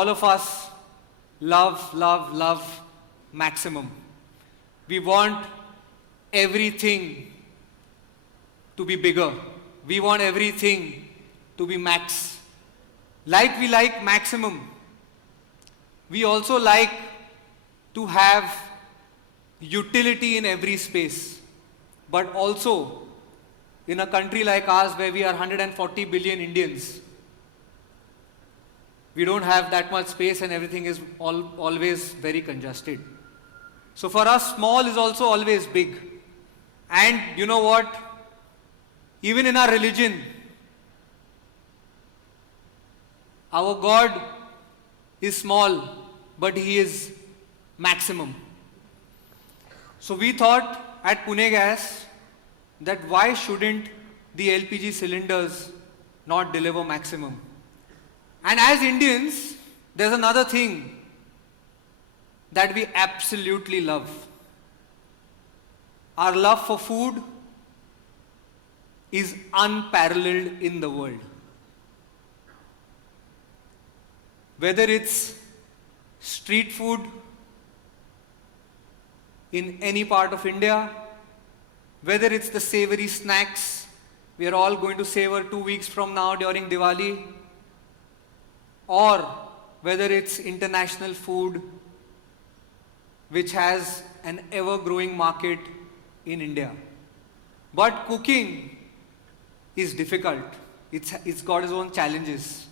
all of us love, love, love maximum. We want everything to be bigger. We want everything to be max. Like we like maximum, we also like to have utility in every space. But also, in a country like ours where we are 140 billion Indians, we don't have that much space and everything is always very congested. So for us, small is also always big. And you know what? Even in our religion, our God is small, but He is maximum. So we thought at Pune Gas that why shouldn't the LPG cylinders not deliver maximum? And as Indians, there's another thing that we absolutely love. Our love for food is unparalleled in the world. Whether it's street food in any part of India, whether it's the savory snacks we are all going to savor 2 weeks from now during Diwali, or whether it's international food which has an ever-growing market in India. But cooking is difficult. It's got its own challenges.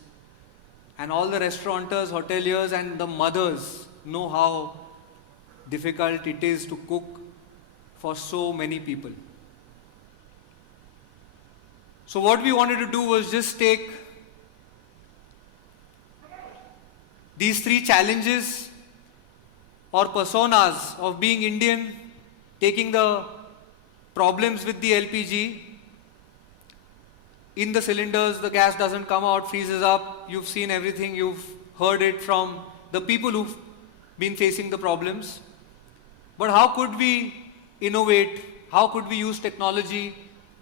And all the restaurateurs, hoteliers and the mothers know how difficult it is to cook for so many people. So what we wanted to do was just take these 3 challenges or personas of being Indian, taking the problems with the LPG. In the cylinders, the gas doesn't come out, freezes up. You've seen everything, you've heard it from the people who've been facing the problems. But how could we innovate? How could we use technology?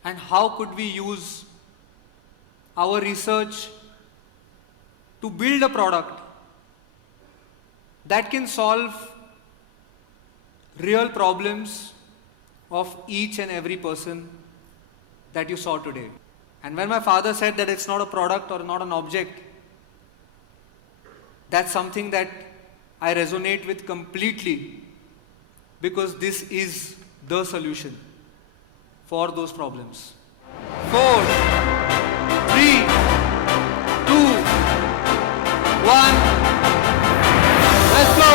And how could we use our research to build a product that can solve real problems of each and every person that you saw today? And when my father said that it's not a product or not an object, that's something that I resonate with completely, because this is the solution for those problems. 4, 3, 2, 1, let's go!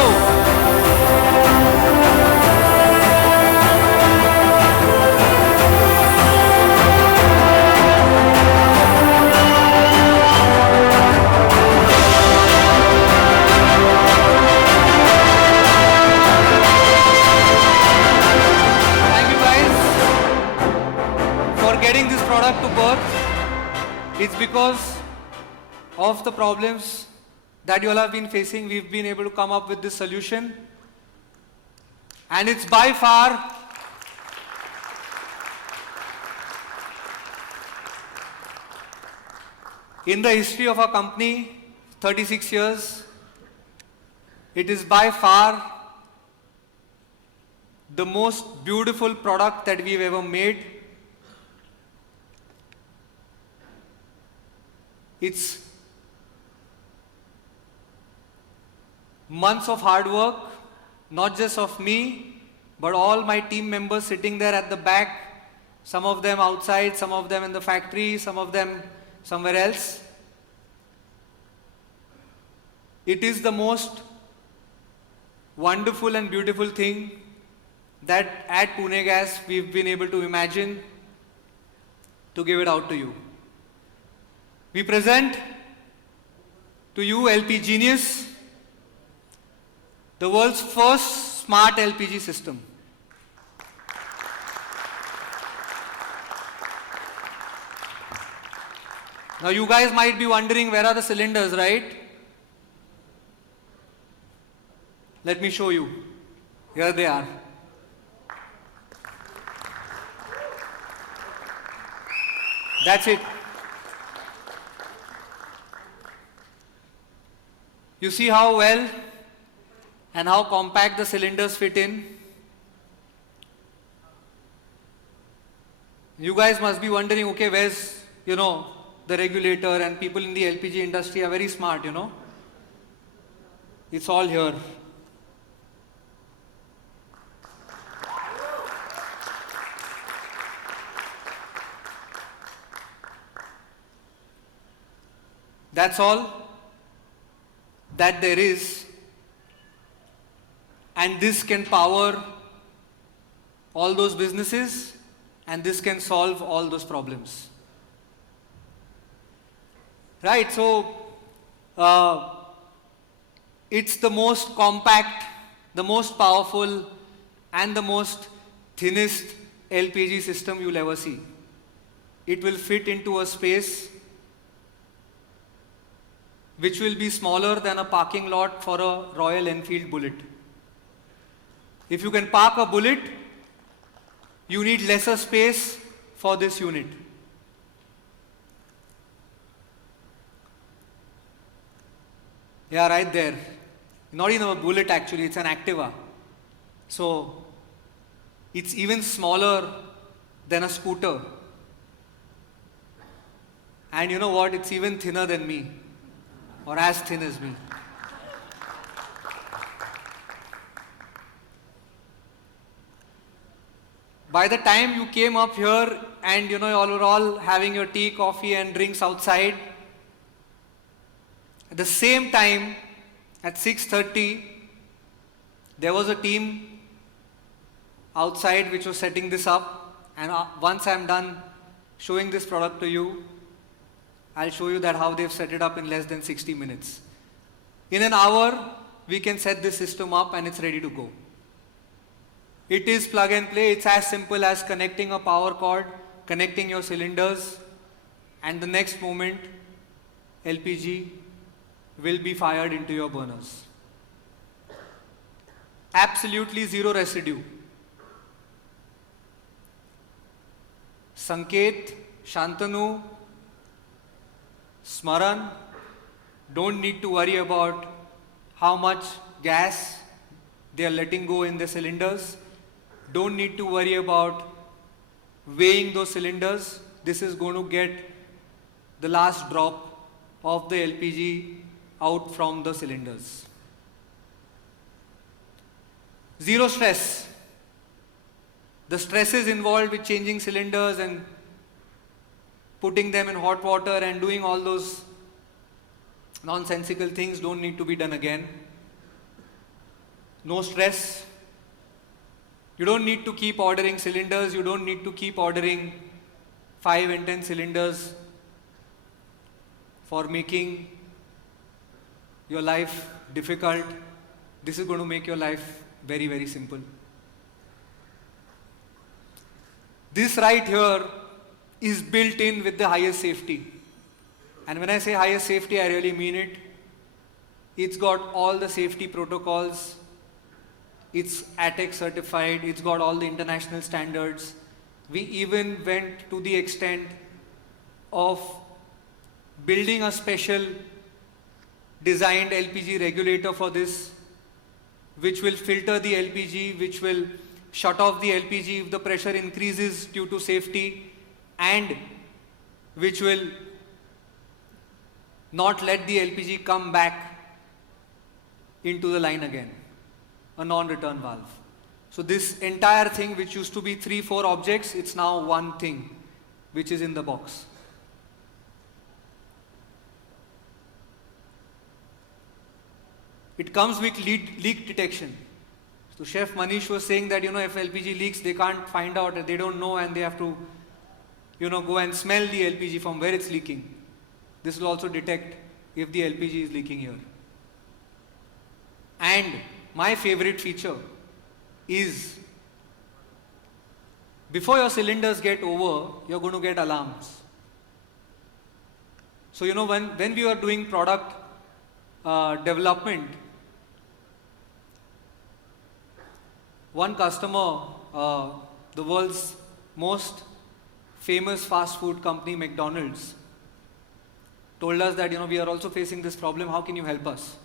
Getting this product to birth, it's because of the problems that you all have been facing. We've been able to come up with this solution, and it's by far in the history of our company, 36 years, it is by far the most beautiful product that we've ever made. It's months of hard work, not just of me, but all my team members sitting there at the back, some of them outside, some of them in the factory, some of them somewhere else. It is the most wonderful and beautiful thing that at Pune Gas we've been able to imagine to give it out to you. We present to you LPGenius, the world's first smart LPG system. Now you guys might be wondering, where are the cylinders, right? Let me show you. Here they are. That's it. You see how well and how compact the cylinders fit in. You guys must be wondering, okay, where's, the regulator, and people in the LPG industry are very smart, It's all here. That's all that there is, and this can power all those businesses, and this can solve all those problems. Right, so it's the most compact, the most powerful, and the most thinnest LPG system you'll ever see. It will fit into a space which will be smaller than a parking lot for a Royal Enfield Bullet. If you can park a Bullet, you need lesser space for this unit. Yeah, right there. Not even a Bullet actually, it's an Activa. So, it's even smaller than a scooter. And you know what? It's even thinner than me. Or as thin as me. By the time you came up here and you all were all having your tea, coffee and drinks outside, at the same time at 6:30 there was a team outside which was setting this up, and once I'm done showing this product to you, I'll show you that how they've set it up in less than 60 minutes. In an hour, we can set this system up and it's ready to go. It is plug and play. It's as simple as connecting a power cord, connecting your cylinders, and the next moment, LPG will be fired into your burners. Absolutely zero residue. Sanket, Shantanu, Smaran don't need to worry about how much gas they are letting go in the cylinders. Don't need to worry about weighing those cylinders. This is going to get the last drop of the LPG out from the cylinders. Zero stress. The stresses involved with changing cylinders and putting them in hot water and doing all those nonsensical things don't need to be done again. No stress. You don't need to keep ordering cylinders. You don't need to keep ordering 5 and 10 cylinders for making your life difficult. This is going to make your life very, very simple. This right here is built in with the highest safety. And when I say highest safety, I really mean it. It's got all the safety protocols. It's ATEX certified. It's got all the international standards. We even went to the extent of building a special designed LPG regulator for this, which will filter the LPG, which will shut off the LPG if the pressure increases due to safety, and which will not let the LPG come back into the line again, a non-return valve. So this entire thing, which used to be 3-4 objects, it's now one thing which is in the box. It comes with leak detection. So Chef Manish was saying that, if LPG leaks, they can't find out, they don't know, and they have to, go and smell the LPG from where it's leaking. This will also detect if the LPG is leaking here. And my favorite feature is, before your cylinders get over, you're going to get alarms. So, when we were doing product development, one customer, the world's most famous fast food company, McDonald's, told us that, we are also facing this problem. How can you help us?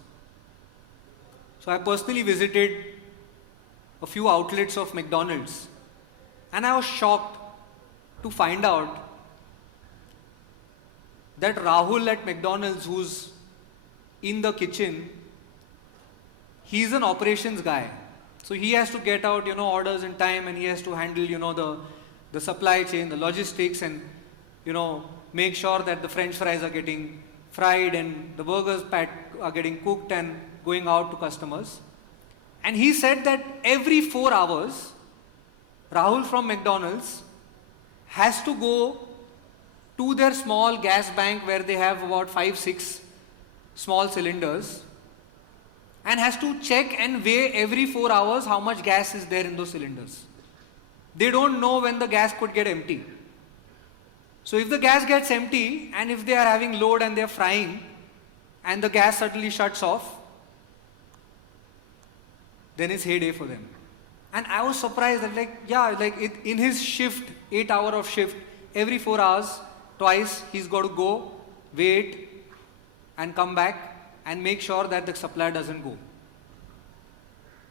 So I personally visited a few outlets of McDonald's, and I was shocked to find out that Rahul at McDonald's, who's in the kitchen, he's an operations guy. So he has to get out, orders in time, and he has to handle, the supply chain, the logistics, and, make sure that the French fries are getting fried and the burgers are getting cooked and going out to customers. And he said that every 4 hours, Rahul from McDonald's has to go to their small gas bank where they have about 5-6 small cylinders, and has to check and weigh every 4 hours how much gas is there in those cylinders. They don't know when the gas could get empty. So if the gas gets empty, and if they are having load and they are frying, and the gas suddenly shuts off, then it's heyday for them. And I was surprised that in his shift, 8 hour of shift, every 4 hours, twice he's got to go, wait, and come back and make sure that the supply doesn't go.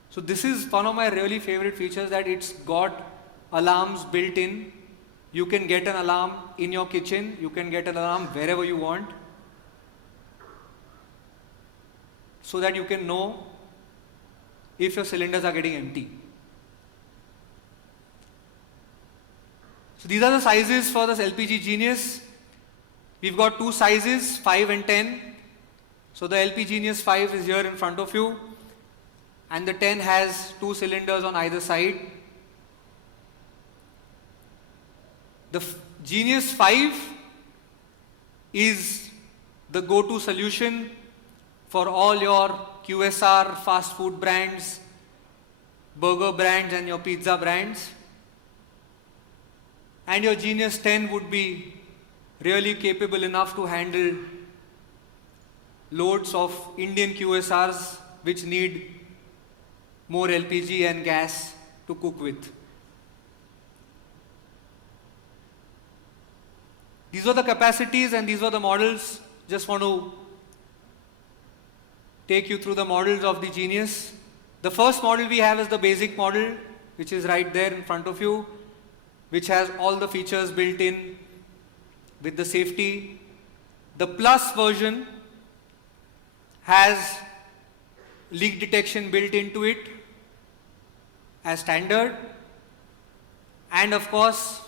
So this is one of my really favorite features, that it's got alarms built in. You can get an alarm in your kitchen, you can get an alarm wherever you want, so that you can know if your cylinders are getting empty. So these are the sizes for this LPGenius. We've got 2 sizes, 5 and 10. So the LPGenius 5 is here in front of you, and the 10 has 2 cylinders on either side. The Genius 5 is the go-to solution for all your QSR fast food brands, burger brands, and your pizza brands. And your Genius 10 would be really capable enough to handle loads of Indian QSRs which need more LPG and gas to cook with. These were the capacities and these were the models. Just want to take you through the models of the Genius. The first model we have is the basic model, which is right there in front of you, which has all the features built in with the safety. The Plus version has leak detection built into it as standard, and of course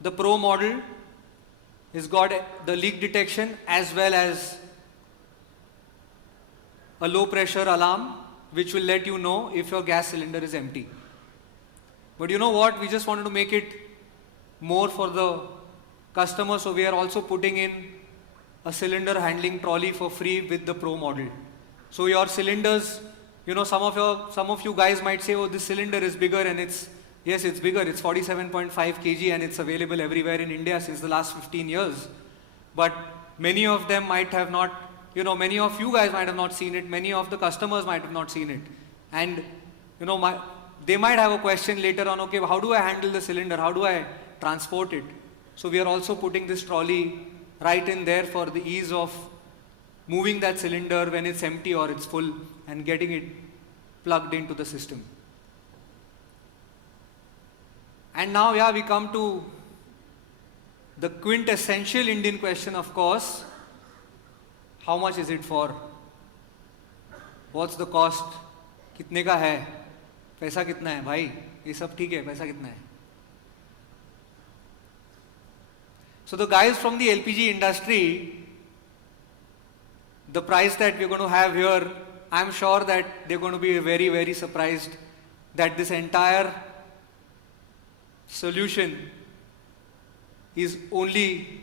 the Pro model has got the leak detection as well as a low pressure alarm which will let you know if your gas cylinder is empty. But you know what, we just wanted to make it more for the customer, so we are also putting in a cylinder handling trolley for free with the Pro model. So your cylinders, some of you guys might say, oh, this cylinder is bigger, and yes, it's bigger, it's 47.5 kg and it's available everywhere in India since the last 15 years. But many of them might have not, many of you guys might have not seen it, many of the customers might have not seen it. And, they might have a question later on, okay, how do I handle the cylinder? How do I transport it? So we are also putting this trolley right in there for the ease of moving that cylinder when it's empty or it's full and getting it plugged into the system. And now, we come to the quintessential Indian question, of course. How much is it for? What's the cost? कितने का है? पैसा कितना है भाई? ये सब ठीक है, पैसा कितना है? So the guys from the LPG industry, the price that we're going to have here, I'm sure that they're going to be very, very surprised that this entire solution is only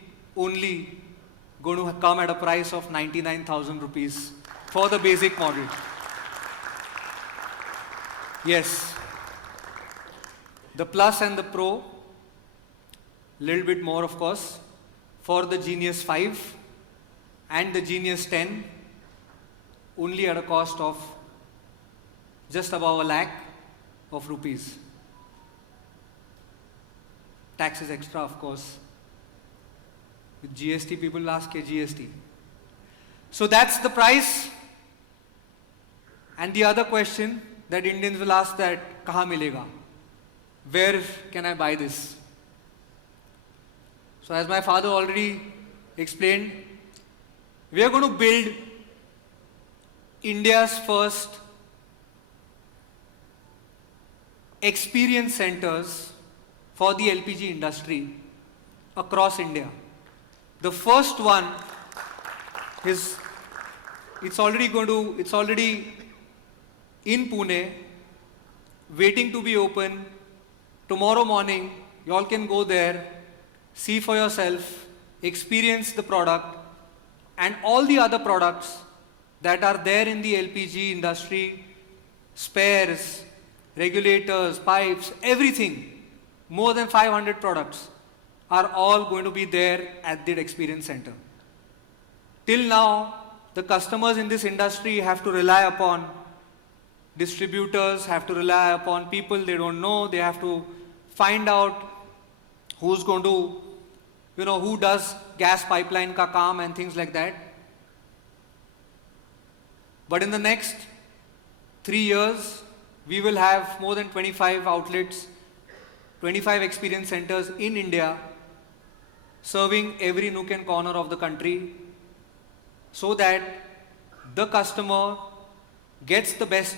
going to come at a price of 99,000 rupees for the basic model. Yes, the Plus and the Pro, little bit more of course, for the Genius 5 and the Genius 10, only at a cost of just above 1 lakh of rupees. Tax is extra, of course. With GST, people will ask, GST. So that's the price. And the other question that Indians will ask that, kahan milega? Where can I buy this? So as my father already explained, we are going to build India's first experience centers for the LPG industry across India. The first one is, it's already in Pune, waiting to be open. Tomorrow morning, you all can go there, see for yourself, experience the product and all the other products that are there in the LPG industry, spares, regulators, pipes, everything, more than 500 products are all going to be there at the experience center. Till now, the customers in this industry have to rely upon distributors, have to rely upon people they don't know, they have to find out who's going to, who does gas pipeline ka kaam and things like that. But in the next 3 years, we will have more than 25 outlets, 25 experience centers in India, serving every nook and corner of the country, so that the customer gets the best,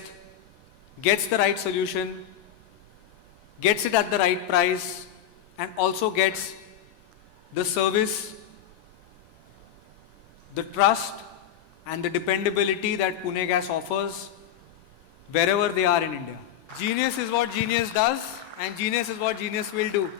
gets the right solution, gets it at the right price, and also gets the service, the trust, and the dependability that Pune Gas offers wherever they are in India. Genius is what genius does, and genius is what genius will do.